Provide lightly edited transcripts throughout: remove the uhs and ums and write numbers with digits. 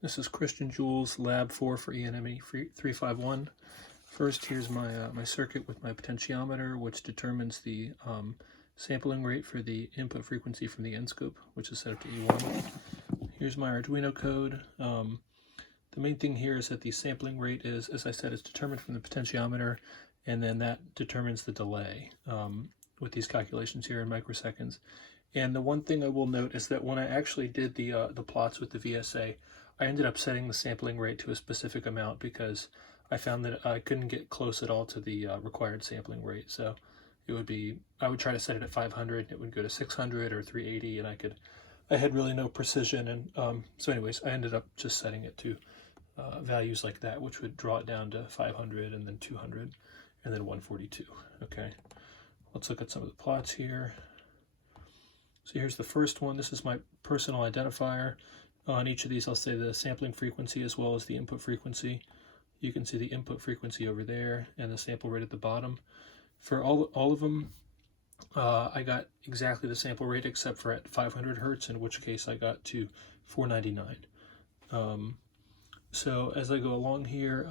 This is Jewell's Lab 4 for ENME351. First, here's my circuit with my potentiometer, which determines the sampling rate for the input frequency from the end scope, which is set up to E1. Here's my Arduino code. The main thing here is that the sampling rate is, as I said, is determined from the potentiometer, and then that determines the delay with these calculations here in microseconds. And the one thing I will note is that when I actually did the plots with the VSA, I ended up setting the sampling rate to a specific amount because I found that I couldn't get close at all to the required sampling rate. So it would be, I would try to set it at 500, and it would go to 600 or 380, and I had really no precision. And so anyways, I ended up just setting it to values like that, which would draw it down to 500 and then 200 and then 142. Okay, let's look at some of the plots here. So here's the first one. This is my personal identifier. On each of these, I'll say the sampling frequency as well as the input frequency. You can see the input frequency over there and the sample rate at the bottom. For all of them, I got exactly the sample rate except for at 500 hertz, in which case I got to 499. So as I go along here,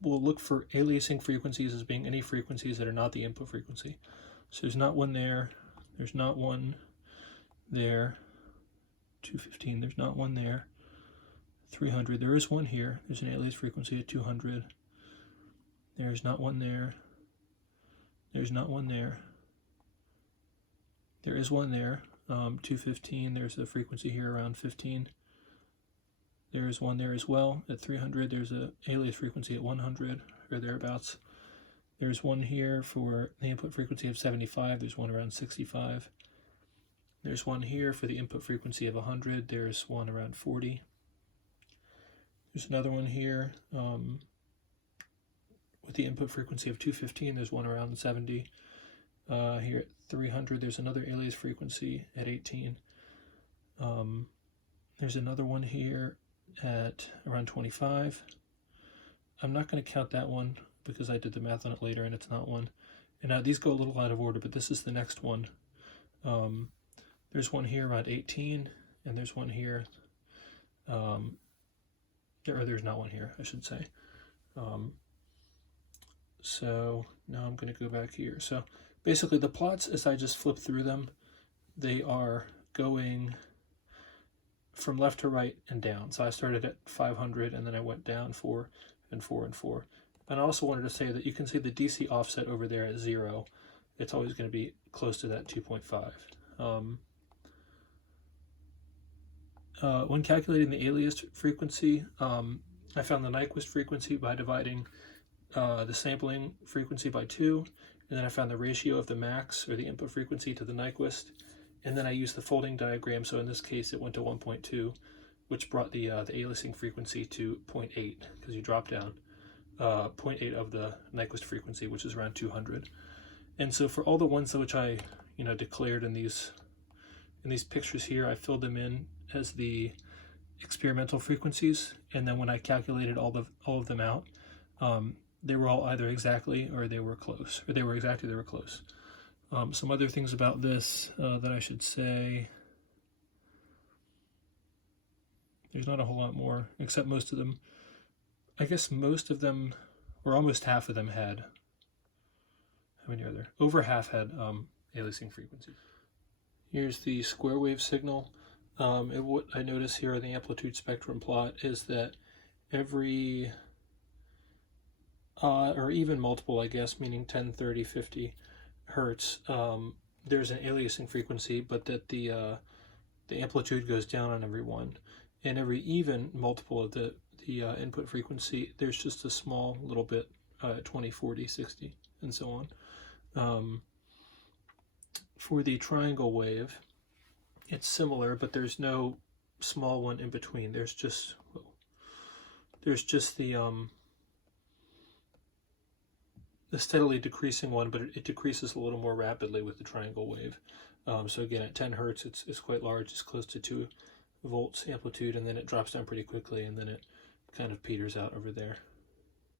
we'll look for aliasing frequencies as being any frequencies that are not the input frequency. So there's not one there. There's not one there. 215, there's not one there. 300, there is one here. There's an alias frequency at 200. There's not one there. There's not one there. There is one there. 215, there's a frequency here around 15. There is one there as well at 300. There's an alias frequency at 100 or thereabouts. There's one here for the input frequency of 75. There's one around 65. There's one here for the input frequency of 100. There's one around 40. There's another one here with the input frequency of 215. There's one around 70. Here at 300, there's another alias frequency at 18. There's another one here at around 25. I'm not going to count that one because I did the math on it later and it's not one. And now these go a little out of order, but this is the next one. There's one here around 18, and there's one here, there's not one here, I should say. So now I'm going to go back here. So basically the plots, as I just flip through them, they are going from left to right and down. So I started at 500, and then I went down 4 and 4 and 4. And I also wanted to say that you can see the DC offset over there at 0. It's always going to be close to that 2.5. When calculating the alias frequency, I found the Nyquist frequency by dividing the sampling frequency by 2, and then I found the ratio of the max, or the input frequency, to the Nyquist, and then I used the folding diagram. So in this case it went to 1.2, which brought the aliasing frequency to 0.8, because you drop down 0.8 of the Nyquist frequency, which is around 200. And so for all the ones which I declared in these pictures here, I filled them in as the experimental frequencies, and then when I calculated all of them out, they were all either exactly or they were close, or they were exactly, they were close. Some other things about this that I should say. There's not a whole lot more, except most of them, I guess most of them, or almost half of them had, how many are there? Over half had aliasing frequencies. Here's the square wave signal. What I notice here on the amplitude spectrum plot is that every or even multiple, I guess, meaning 10, 30, 50 hertz, there's an aliasing frequency, but that the amplitude goes down on every one. And every even multiple of the input frequency, there's just a small little bit, 20, 40, 60, and so on. For the triangle wave, it's similar, but there's no small one in between. There's just the steadily decreasing one, but it decreases a little more rapidly with the triangle wave. So again, at 10 hertz, it's quite large. It's close to 2 volts amplitude, and then it drops down pretty quickly, and then it kind of peters out over there.